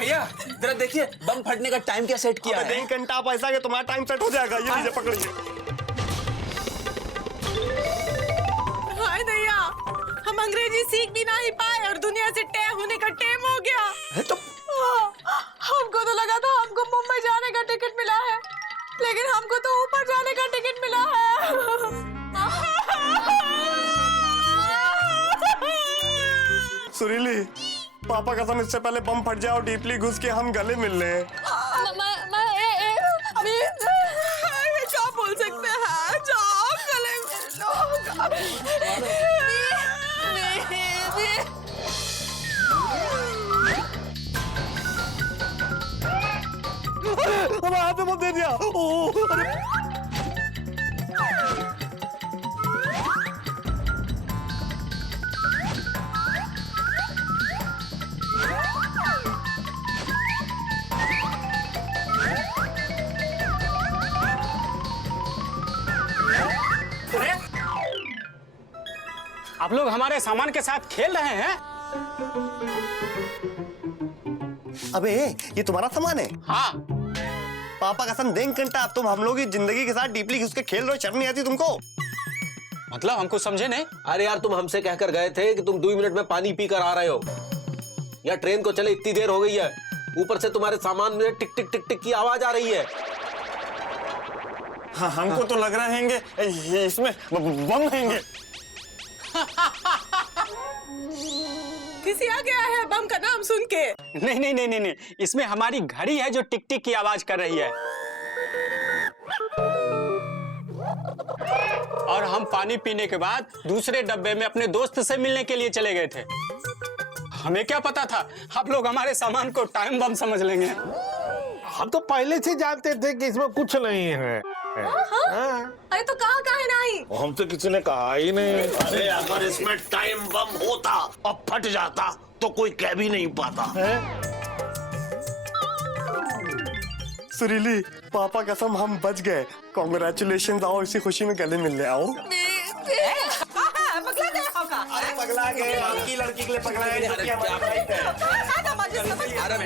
भैया जरा देखिए बम फटने का टाइम क्या सेट किया है। 1 घंटा आप ऐसा कि तुम्हारा टाइम सेट हो जाएगा। ये लीजिए पकड़िए। हाय दैया, हम अंग्रेजी सीख भी नहीं पाए और दुनिया से तय होने का टाइम हो गया है तो हमको तो लगा था हमको मुंबई जाने का टिकट मिला है, लेकिन हमको तो ऊपर जाने का टिकट मिला है। सुरीली, पापा कसम इससे पहले बम फट जाए और डीपली घुस के हम गले मिल ले। क्या बोल सकते हैं, जाओ गले अब हाथ में दे दिया। अरे आप लोग हमारे सामान के साथ खेल रहे हैं। अबे ये तुम्हारा सामान है? हाँ। पापा कसम 1 घंटा तुम हम लोग की जिंदगी के साथ डीपली घुस के खेल रहे हो, शर्म नहीं आती तुमको? मतलब हमको समझे नहीं। अरे यार तुम हमसे कहकर गए थे कि तुम 2 मिनट में पानी पी कर आ रहे हो। यार ट्रेन को चले इतनी देर हो गई है, ऊपर से तुम्हारे सामान में टिक टिक टिक टिक की आवाज आ रही है। हाँ, हमको तो लग रहा है इसमें बम हैंगे। किसी आ गया है बम का नाम सुन के। नहीं नहीं नहीं नहीं नहीं, इसमें हमारी घड़ी है जो टिक टिक की आवाज कर रही है। और हम पानी पीने के बाद दूसरे डब्बे में अपने दोस्त से मिलने के लिए चले गए थे। हमें क्या पता था आप लोग हमारे सामान को टाइम बम समझ लेंगे। हम तो पहले से जानते थे कि इसमें कुछ नहीं है। अरे तो कहाँ है नहीं? हम तो किसी ने कहा ही नहीं। अरे अगर इसमें टाइम बम होता और फट जाता तो कोई कह भी नहीं पाता। सुरीली, पापा कसम हम बच गए। कांग्रेचुलेशन। आओ इसी खुशी में गले मिल ले। आओ। पगला गए, आपकी लड़की के लिए पगला है।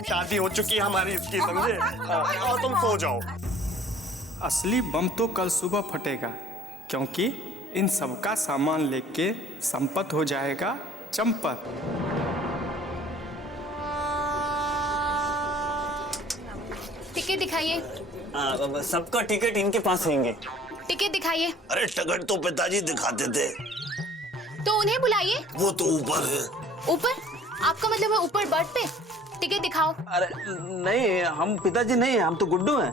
शादी हो चुकी है हमारी इसकी, समझे? आओ तुम सो जाओ। असली बम तो कल सुबह फटेगा, क्योंकि इन सबका सामान लेके संपत हो जाएगा चंपत। टिकट दिखाइए। सबका टिकट इनके पास होंगे। टिकट दिखाइए। अरे टिकट तो पिताजी दिखाते थे। तो उन्हें बुलाइए। वो तो ऊपर है। ऊपर? आपका मतलब है ऊपर बर्थ पे? टिकट दिखाओ। अरे नहीं, हम पिताजी नहीं, हम तो गुड्डू हैं।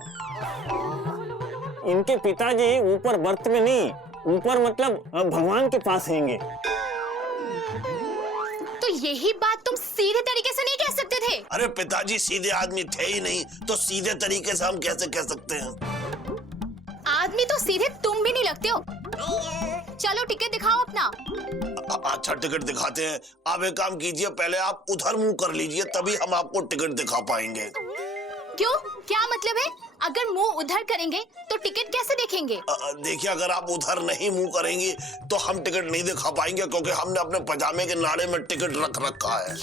इनके पिताजी ऊपर बर्थ में नहीं, ऊपर मतलब भगवान के पास होंगे। तो यही बात तुम सीधे तरीके से नहीं कह सकते थे। अरे पिताजी सीधे आदमी थे ही नहीं, तो सीधे तरीके से हम कैसे कह सकते हैं? आदमी तो सीधे तुम भी नहीं लगते हो। चलो टिकट दिखाओ अपना। अच्छा टिकट दिखाते हैं। आप एक काम कीजिए, पहले आप उधर मुंह कर लीजिए, तभी हम आपको टिकट दिखा पाएंगे। क्यों? क्या मतलब है? अगर मुंह उधर करेंगे तो टिकट कैसे देखेंगे? देखिए, अगर आप उधर नहीं मुंह करेंगी तो हम टिकट नहीं दिखा पाएंगे, क्योंकि हमने अपने पजामे के नाड़े में टिकट रख रखा है।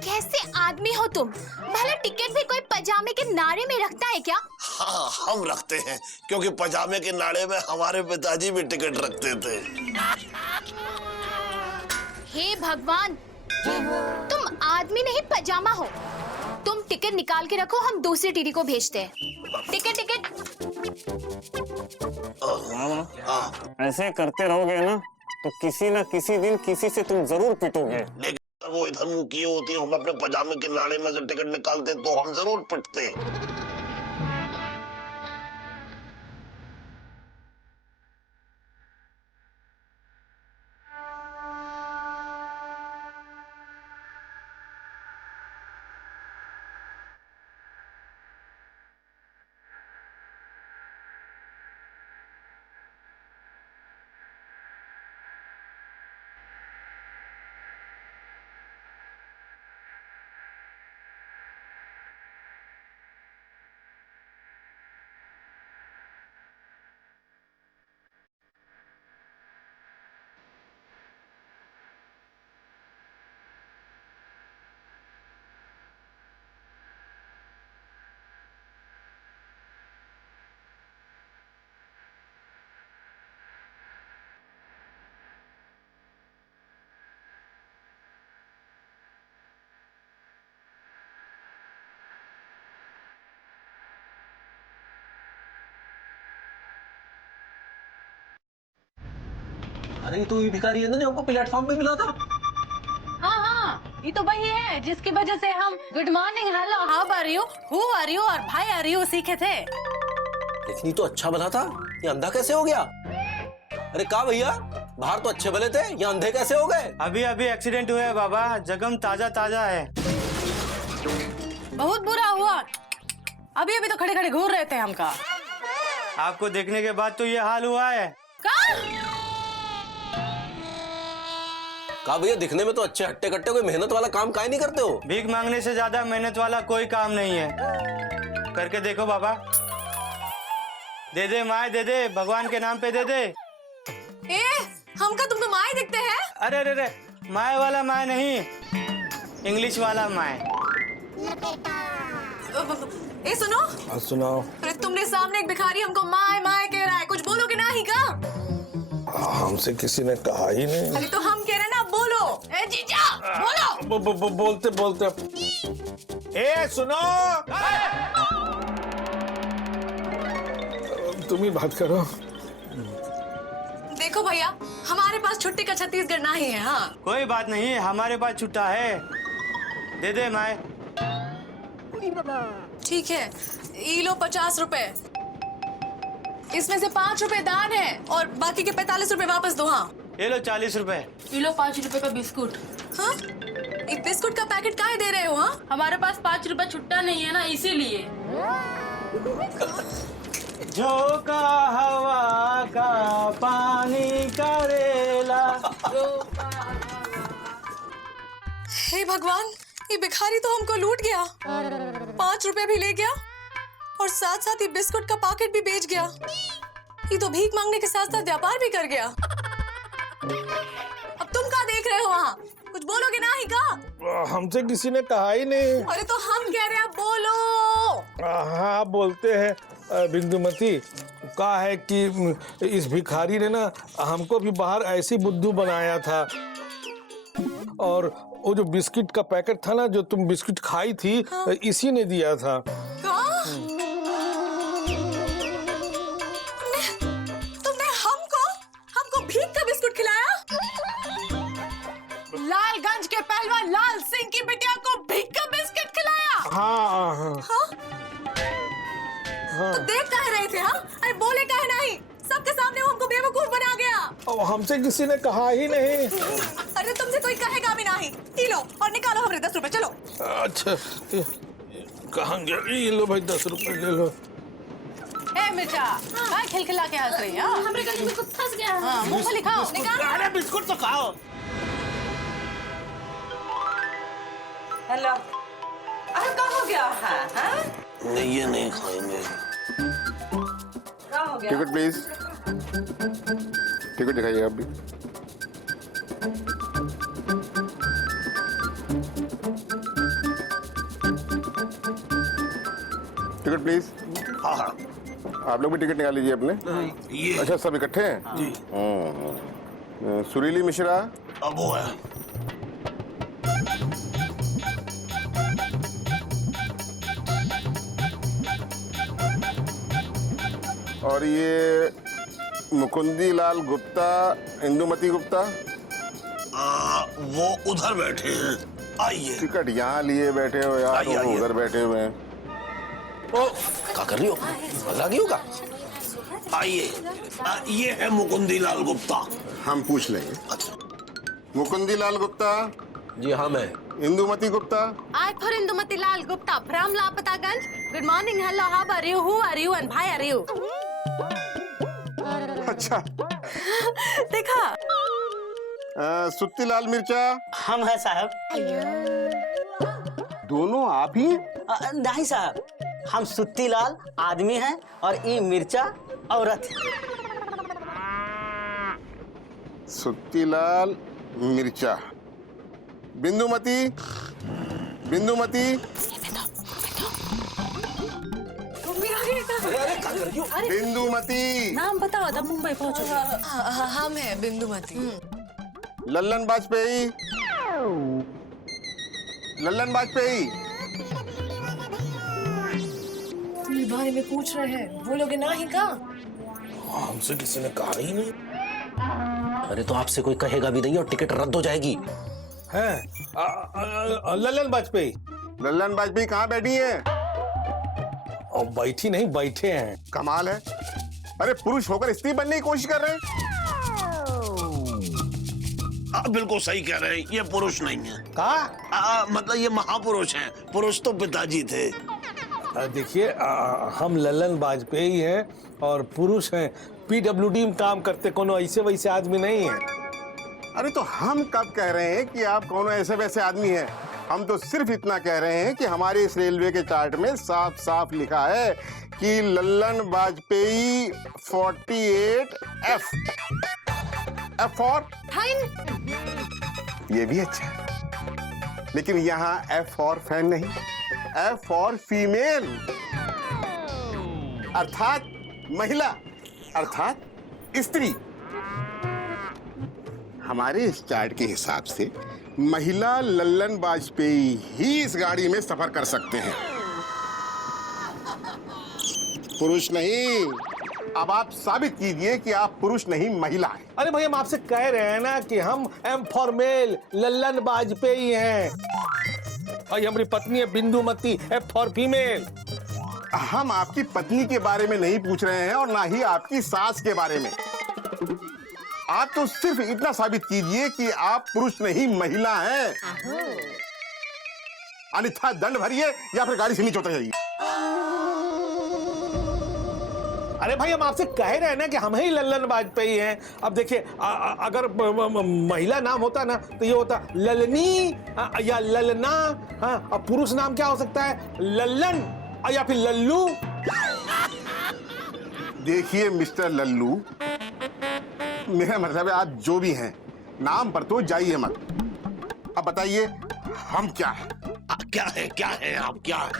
कैसे आदमी हो तुम? भला टिकट भी कोई पजामे के नाड़े में रखता है क्या? हाँ, हम रखते हैं, क्योंकि पजामे के नाड़े में हमारे पिताजी भी टिकट रखते थे। हे भगवान, तुम आदमी नहीं पजामा हो। तुम टिकट निकाल के रखो, हम दूसरी टीटी को भेजते हैं। टिकट। ऐसे करते रहोगे ना तो किसी ना किसी दिन किसी से तुम जरूर पिटोगे। लेकिन वो इधर मुंह किए होती, हम अपने पजामे के नाड़े में से टिकट निकालते तो हम जरूर पिटते। अरे तो ये भिखारी है ना जो हमको प्लेटफॉर्म पे मिला था। हाँ, ये तो वही है जिसकी वजह से हम good morning, hello, how are you, who are you और भाई आर यू सीखे थे। लेकिन ये तो अच्छा भला था, ये अंधा कैसे हो गया? अरे कहा भैया, बाहर तो अच्छे भले थे, ये अंधे कैसे हो गए? अभी अभी एक्सीडेंट हुआ है बाबा, जख्म ताजा ताजा है। बहुत बुरा हुआ, अभी अभी तो खड़े खड़े घूर रहे थे हमका। आपको देखने के बाद तो ये हाल हुआ है। कहा भैया, दिखने में तो अच्छे हट्टे कट्टे, कोई मेहनत वाला काम काहे नहीं करते हो? भीख मांगने से ज्यादा मेहनत वाला कोई काम नहीं है। करके देखो बाबा, दे दे माए, दे दे, भगवान के नाम पे दे दे। ए, हमका तुम तो माए दिखते हैं। अरे अरे अरे, माए वाला माए नहीं, इंग्लिश वाला माए। ए सुनो, सुनाओ। अरे तुमने सामने एक भिखारी हमको माए माए कह रहा है, कुछ बोलोगे नहीं का? हमसे किसी ने कहा ही नहीं। अरे तो हम कह रहे हैं ना, बोलो। ए जीजा, बोलो। बोलते बोलते। ए सुनो, तुम ही बात करो। देखो भैया, हमारे पास छुट्टी का छत्तीसगढ़ नहीं है। हाँ, कोई बात नहीं, हमारे पास छुट्टा है, दे दे माए। ठीक है, ये लो 50 रुपए, इसमें से 5 रुपए दान है और बाकी के 45 रुपए वापस दो। हाँ, ये लो 40 रुपए। ये लो 5 रुपए का बिस्कुट। हाँ, एक बिस्कुट का पैकेट काहे दे रहे हो? हाँ, हमारे पास 5 रुपए छुट्टा नहीं है ना, इसीलिए। झोंका हवा का पानी करेला। हे भगवान, ये भिखारी तो हमको लूट गया, 5 रुपए भी ले गया और साथ साथ ये बिस्कुट का पैकेट भी बेच गया। ये तो भीख मांगने के साथ साथ व्यापार भी कर गया। अब तुम क्या देख रहे हो वहाँ? कुछ बोलोगे ना ही का? हमसे किसी ने कहा ही नहीं। अरे तो हम कह रहे हैं, बोलो। हाँ बोलते हैं। बिंदुमती, कहा है कि इस भिखारी ने ना हमको भी बाहर ऐसी बुद्धू बनाया था, और वो जो बिस्किट का पैकेट था ना, जो तुम बिस्किट खाई थी, हाँ? इसी ने दिया था। तुमने हमको भीख का बिस्कुट खिलाया? लालगंज के पहलवान लाल सिंह की बिटिया को भीख का बिस्किट खिलाया? हाँ हाँ हाँ? तो देख कह रहे थे? हाँ, अरे बोले कहे नहीं, सबके सामने वो हमको बेवकूफ बना गया। और हमसे किसी ने कहा ही नहीं। अरे तुमसे कोई कहेगा भी नहीं। ये लो और निकालो हमारे 10 रुपए, चलो। अच्छा, कहाँ गया? ये लो भाई 10 रुपए ले लो। ए मिर्चा, हाँ खिलखिला के हंस रही है? हमारे गले में कुछ फंस गया। हाँ, मूंगफली खाओ, निकालो। अरे बिस्कुट तो खाओ। हेलो, अरे क्या हो गया है? हाँ? नहीं, ये नहीं खाएंगे। क्या हो गया? टिकट प्लीज, टिकट दिखाइए आप भी। Ticket please. हाँ हाँ, आप लोग भी टिकट निकाल लीजिए अपने। ये अच्छा, सब इकट्ठे हैं? जी। सुरीली मिश्रा। अब वो है। और ये मुकुंदी लाल गुप्ता, इंदुमती गुप्ता। वो उधर बैठे हैं, आइए। टिकट यहाँ लिए बैठे हो यार, आइए, वो आइए। उधर बैठे हुए हैं। ओ, क्या कर रही हो? मजा गई होगा। आइए, ये है मुकुंदी लाल गुप्ता। हम पूछ लेंगे। अच्छा, मुकुंदी लाल गुप्ता। जी हाँ, मैं। Indumati Gupta. I for Indumati Lal Gupta from Lapataganj. Good morning, hello, how are you, who are you and why are you? अच्छा। देखा? सुत्तीलाल मिर्चा। हम हैं साहब। दोनों आप ही? नहीं साहब, हम सुत्तीलाल आदमी हैं और ये मिर्चा औरत है। सुत्तीलाल मिर्चा। बिंदुमती, बिंदुमती। बिंदुमती। नाम बताओ तब मुंबई पहुंचोगे। हम हैं बिंदुमती। लल्लन वाजपेयी। लल्लन वाजपेयी। तुम्हारे बारे में पूछ रहे हैं, बोलोगे ना ही का? हमसे किसी ने कहा ही नहीं। अरे तो आपसे कोई कहेगा भी नहीं और टिकट रद्द हो जाएगी। हैं लल्लन वाजपेयी। लल्लन वाजपेयी कहाँ बैठी है? और बैठी नहीं, बैठे हैं। कमाल है, अरे पुरुष होकर स्त्री बनने की कोशिश कर रहे हैं। आप बिल्कुल सही कह रहे हैं, ये पुरुष नहीं है। कहा मतलब ये महापुरुष हैं, पुरुष तो पिताजी थे। देखिए हम लल्लन वाजपेयी हैं और पुरुष हैं, पीडब्ल्यूडी में काम करते, कोनो ऐसे वैसे आदमी नहीं है। अरे तो हम कब कह रहे हैं कि आप कौन ऐसे वैसे आदमी हैं? हम तो सिर्फ इतना कह रहे हैं कि हमारे इस रेलवे के चार्ट में साफ साफ लिखा है कि Lallan Vajpayee 48F। F for ये भी अच्छा है, लेकिन यहाँ F फॉर फैन नहीं, F फॉर फीमेल, अर्थात महिला, अर्थात स्त्री। हमारे इस चार्ट के हिसाब से महिला लल्लन वाजपेयी ही इस गाड़ी में सफर कर सकते हैं, पुरुष नहीं। अब आप साबित कीजिए कि आप पुरुष नहीं महिला हैं। अरे भाई हम आपसे कह रहे हैं ना कि हम M for male Lallan Vajpayee हैं और हमारी पत्नी है बिंदुमती, एफ फॉर फीमेल। हम आपकी पत्नी के बारे में नहीं पूछ रहे हैं और ना ही आपकी सास के बारे में। आप तो सिर्फ इतना साबित कीजिए कि आप पुरुष नहीं महिला हैं, अन्यथा दंड भरिए या फिर गाड़ी से नीचे उतर जाइए। अरे भाई हम आपसे कह रहे हैं ना कि हम ही लल्लन वाजपेयी हैं। अब देखिए अगर महिला नाम होता ना तो ये होता ललनी या ललना। हाँ, अब पुरुष नाम क्या हो सकता है? लल्लन या फिर लल्लू। देखिए मिस्टर लल्लू, मेरा मतलब है आप जो भी हैं नाम पर तो जाइए मत। अब बताइए हम क्या है? क्या है आप क्या है?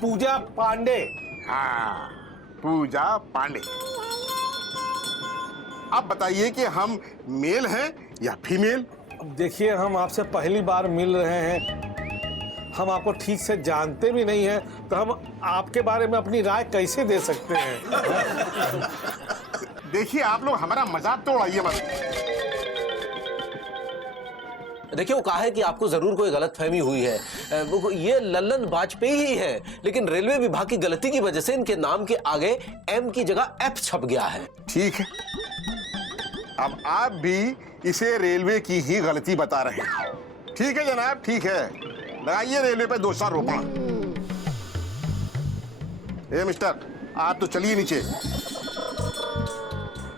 पूजा पांडे। हाँ, पूजा पांडे। अब बताइए कि हम मेल हैं या फीमेल? अब देखिए हम आपसे पहली बार मिल रहे हैं, हम आपको ठीक से जानते भी नहीं हैं, तो हम आपके बारे में अपनी राय कैसे दे सकते हैं? देखिए आप लोग हमारा मजाक तो उड़ाइए मत। देखिए वो कहा है कि आपको जरूर कोई गलतफहमी हुई है, ये लल्लन वाजपेयी ही है, लेकिन रेलवे विभाग की गलती की वजह से इनके नाम के आगे एम की जगह एफ छप गया है। ठीक है, अब आप भी इसे रेलवे की ही गलती बता रहे हैं। ठीक है जनाब, ठीक है, लगाइए रेलवे पे दोषारोपण। ए मिस्टर, आप तो चलिए नीचे,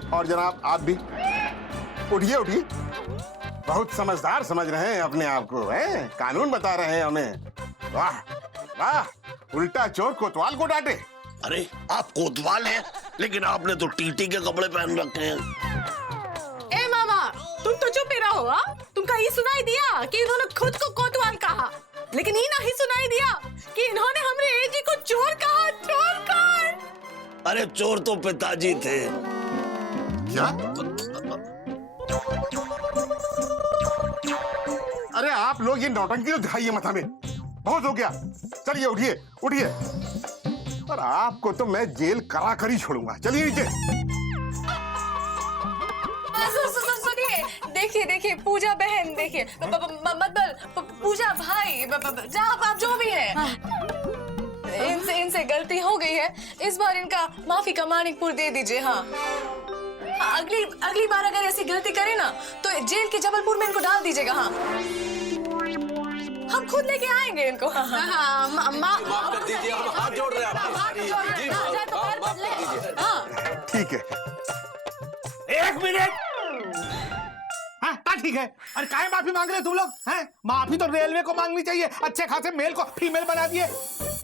और जनाब आप भी उठिए उठिए। बहुत समझदार समझ रहे हैं अपने आप को, हैं? कानून बता रहे हैं हमें। वाह वाह, उल्टा चोर कोतवाल को डांटे। अरे आप कोतवाल हैं, लेकिन आपने तो टीटी के कपड़े पहन रखे हैं। ए मामा, तुम तो चुप ही रहो। तुमका ये सुनाई दिया कि इन्होंने खुद को कोतवाल कहा, लेकिन ये नहीं सुनाई दिया कि इन्होंने हमरे एजी को चोर कहा। चोर कहा। अरे चोर तो पिताजी थे। क्या? अरे आप लोग ये नौटंकी तो दिखाइए मत हमें, बहुत हो गया। चलिए उठिए उठिए, और आपको तो मैं जेल करा कर ही छोड़ूंगा। चलिए नीचे। सुनिए, देखिए देखिए पूजा बहन, देखिए मतलब पूजा भाई, आप जो भी है, इनसे गलती हो गई है। इस बार इनका माफी का मानिकपुर दे दीजिए। हाँ, अगली बार अगर ऐसी गलती करे ना तो जेल के जबलपुर में इनको डाल दीजिएगा। हाँ, हम खुद लेके आएंगे इनको। माफ कर दीजिए, हम हाथ जोड़ रहे हैं आपसे। ठीक है, एक मिनट। हाँ, ठीक है। अरे काहे माफी मांग रहे तुम लोग? हैं? माफी तो रेलवे को मांगनी चाहिए। अच्छे खासे मेल को फीमेल बना दिए।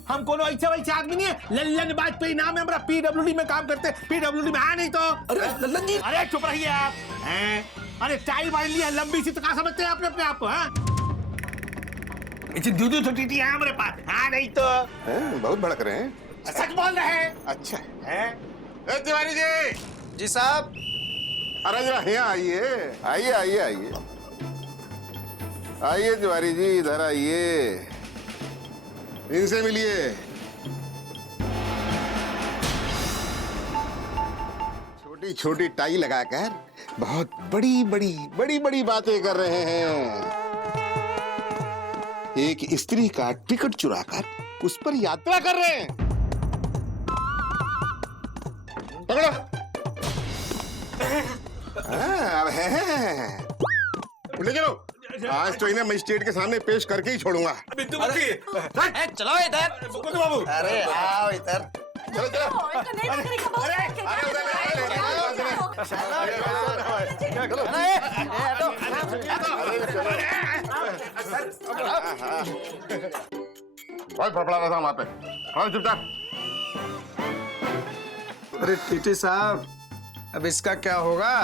हम कोनो ऐसे वैसे आदमी नहीं है। लल्लन वाजपेयी नाम है हमारा, पीडब्ल्यूडी में काम करते। पीडब्ल्यूडी में नहीं तो। अरे लल्लन जी, अरे चुप रहिए आप। हैं? अरे टाई बांध लिया लंबी सी, तो कहाँ समझते हैं आपने अपने आप को? हाँ, दूध तो टीटी है हमारे पास। हाँ नहीं तो। बहुत भड़क रहे हैं। सच बोल रहे हैं। अच्छा हैं? ए तिवारी जी। जी साहब। अरे जरा यहाँ आइए आइए आइए आइए आइए तिवारी जी, इधर आइए, इनसे मिलिए। छोटी छोटी टाई लगाकर बहुत बड़ी बड़ी बड़ी बड़ी बातें कर रहे हैं। एक स्त्री का टिकट चुराकर उस पर यात्रा कर रहे हैं। पकड़ो। अब है ले चलो, आज तो इन्हें मजिस्ट्रेट के सामने पेश करके ही छोड़ूंगा। चलो इधर बाबू। अरे आओ इधर। चलो चलो। बहुत फड़फड़ा रहा था वहां पे। और चुपचाप। अरे टीटी साहब, अब इसका क्या होगा?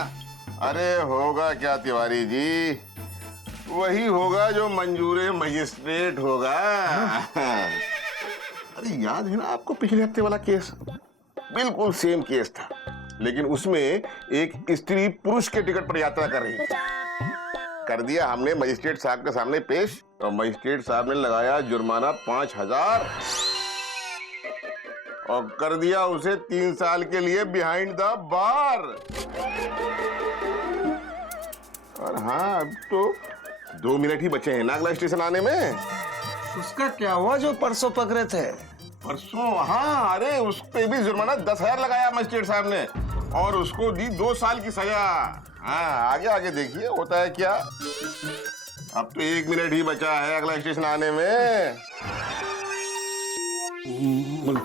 अरे होगा क्या तिवारी जी, वही होगा जो मंजूर मजिस्ट्रेट होगा। अरे याद है ना आपको पिछले हफ्ते वाला केस? बिल्कुल सेम केस था, लेकिन उसमें एक स्त्री पुरुष के टिकट पर यात्रा कर रही थी। कर दिया हमने मजिस्ट्रेट साहब के सामने पेश, और मजिस्ट्रेट साहब ने लगाया जुर्माना 5,000 और कर दिया उसे 3 साल के लिए बिहाइंड द बार। और हाँ, अब तो 2 मिनट ही बचे हैं नागला स्टेशन आने में। उसका क्या हुआ जो परसों पकड़े थे? परसों? हाँ, अरे उस पे भी जुर्माना 10,000 लगाया मजिस्ट्रेट साहब ने, और उसको दी 2 साल की सजा। हाँ, आगे आगे देखिए होता है क्या। अब तो 1 मिनट ही बचा है अगला स्टेशन आने में।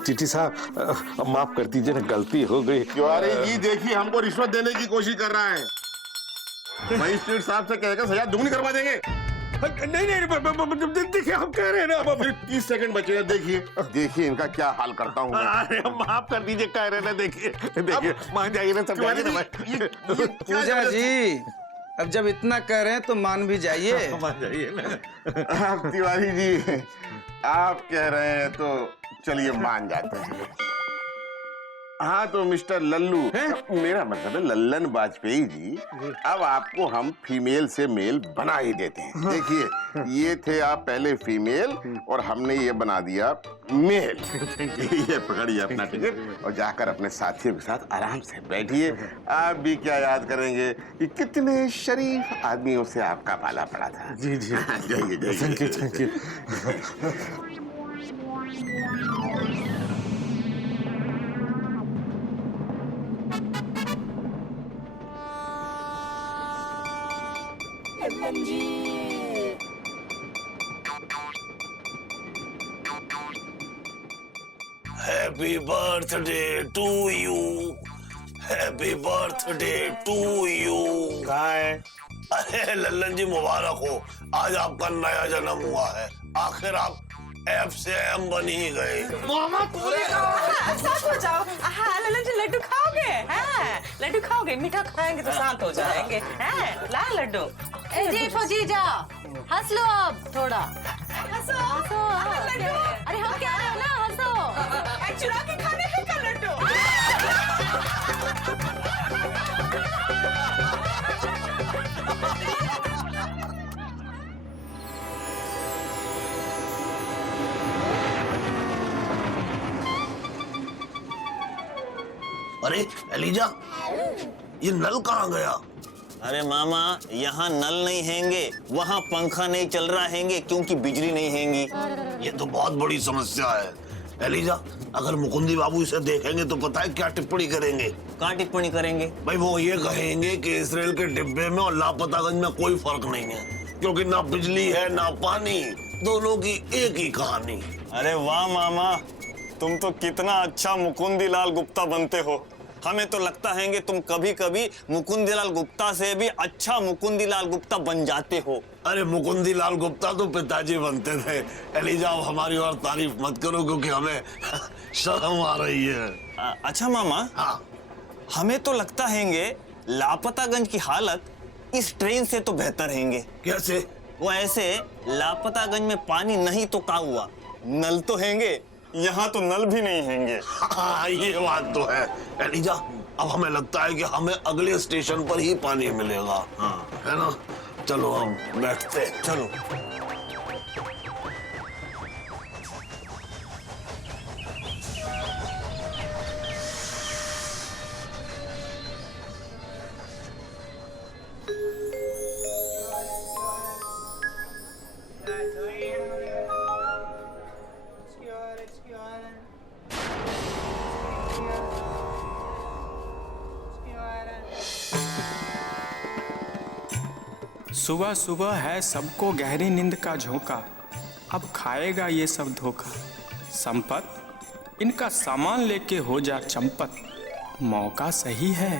टीटी साहब माफ कर दीजिए ना, गलती हो गई। तिवारी जी देखिए, हमको रिश्वत देने की कोशिश कर रहा है। मजिस्ट्रेट साहब से कहकर सजा दुगनी करवा देंगे। नहीं, देखिए हम कह रहे हैं ना, अब 30 सेकंड बचे हैं, देखिए इनका क्या हाल करता हूँ। अरे माफ कर दीजिए, कह रहे ना, देखिए मान जाइए ना, सब जाइए ना। पूजा जी, अब जब इतना कह रहे हैं तो मान भी जाइए। मान जाइए ना। आप तिवारी जी आप कह रहे हैं तो चलिए मान जाते हैं। हाँ तो मिस्टर लल्लू, मेरा मतलब है लल्लन वाजपेयी जी, अब आपको हम फीमेल से मेल बना ही देते हैं। देखिए ये थे आप पहले फीमेल, और हमने ये बना दिया मेल। ये पकड़िए अपना टिकट और जाकर अपने साथियों के साथ आराम से बैठिए। आप भी क्या याद करेंगे कि कितने शरीफ आदमियों से आपका पाला पड़ा था। जी जी, जाइए जाइए। Thank you. Happy birthday to you, happy birthday to you. कहाँ है? अरे लल्लन जी मुबारक हो, आज आपका नया जन्म हुआ है। आखिर आप एफ से एम बन ही गए। शांत हो जाओ। हाँ लल्लन जी, लड्डू खाओगे? हाँ लड्डू खाओगे, मीठा खाएंगे तो शांत हो जाएंगे। हाँ ला लड्डू। जी फौजीजा, हंस लो अब थोड़ा। हंसो हंसो। अरे हम क्या रहे हो ना, हंसो। चुरा के खाने हैं का लड्डू। अरे एलिजा, ये नल कहाँ गया? अरे मामा, यहाँ नल नहीं हैंगे, वहाँ पंखा नहीं चल रहा हैंगे क्योंकि बिजली नहीं हैंगी। ये तो बहुत बड़ी समस्या है एलिजा। अगर मुकुंदी बाबू इसे देखेंगे तो पता है क्या टिप्पणी करेंगे? कहाँ टिप्पणी करेंगे? भाई वो ये कहेंगे कि इसराइल के डिब्बे में और लापतागंज में कोई फर्क नहीं है, क्योंकि ना बिजली है ना पानी, दोनों की एक ही कहानी। अरे वाह मामा, तुम तो कितना अच्छा मुकुंदीलाल गुप्ता बनते हो। हमें तो लगता है कि तुम कभी कभी मुकुंदीलाल गुप्ता से भी अच्छा मुकुंदीलाल गुप्ता बन जाते हो। अरे मुकुंदीलाल गुप्ता तो पिताजी बनते थे। एलिजा हमारी और तारीफ मत करो, क्योंकि हमें शर्म आ रही है। अच्छा मामा, हाँ, हमें तो लगता है लापतागंज की हालत इस ट्रेन से तो बेहतर हैंगे। कैसे? वो ऐसे, लापतागंज में पानी नहीं तो क्या हुआ, नल तो हैंगे, यहाँ तो नल भी नहीं हैंगे। हाँ ये बात तो है एलिजा। अब हमें लगता है कि हमें अगले स्टेशन पर ही पानी मिलेगा। हाँ है ना, चलो हम बैठते हैं। चलो। सुबह सुबह है सबको गहरी नींद का झोंका, अब खाएगा ये सब धोखा। संपत इनका सामान लेके हो जा चंपत, मौका सही है।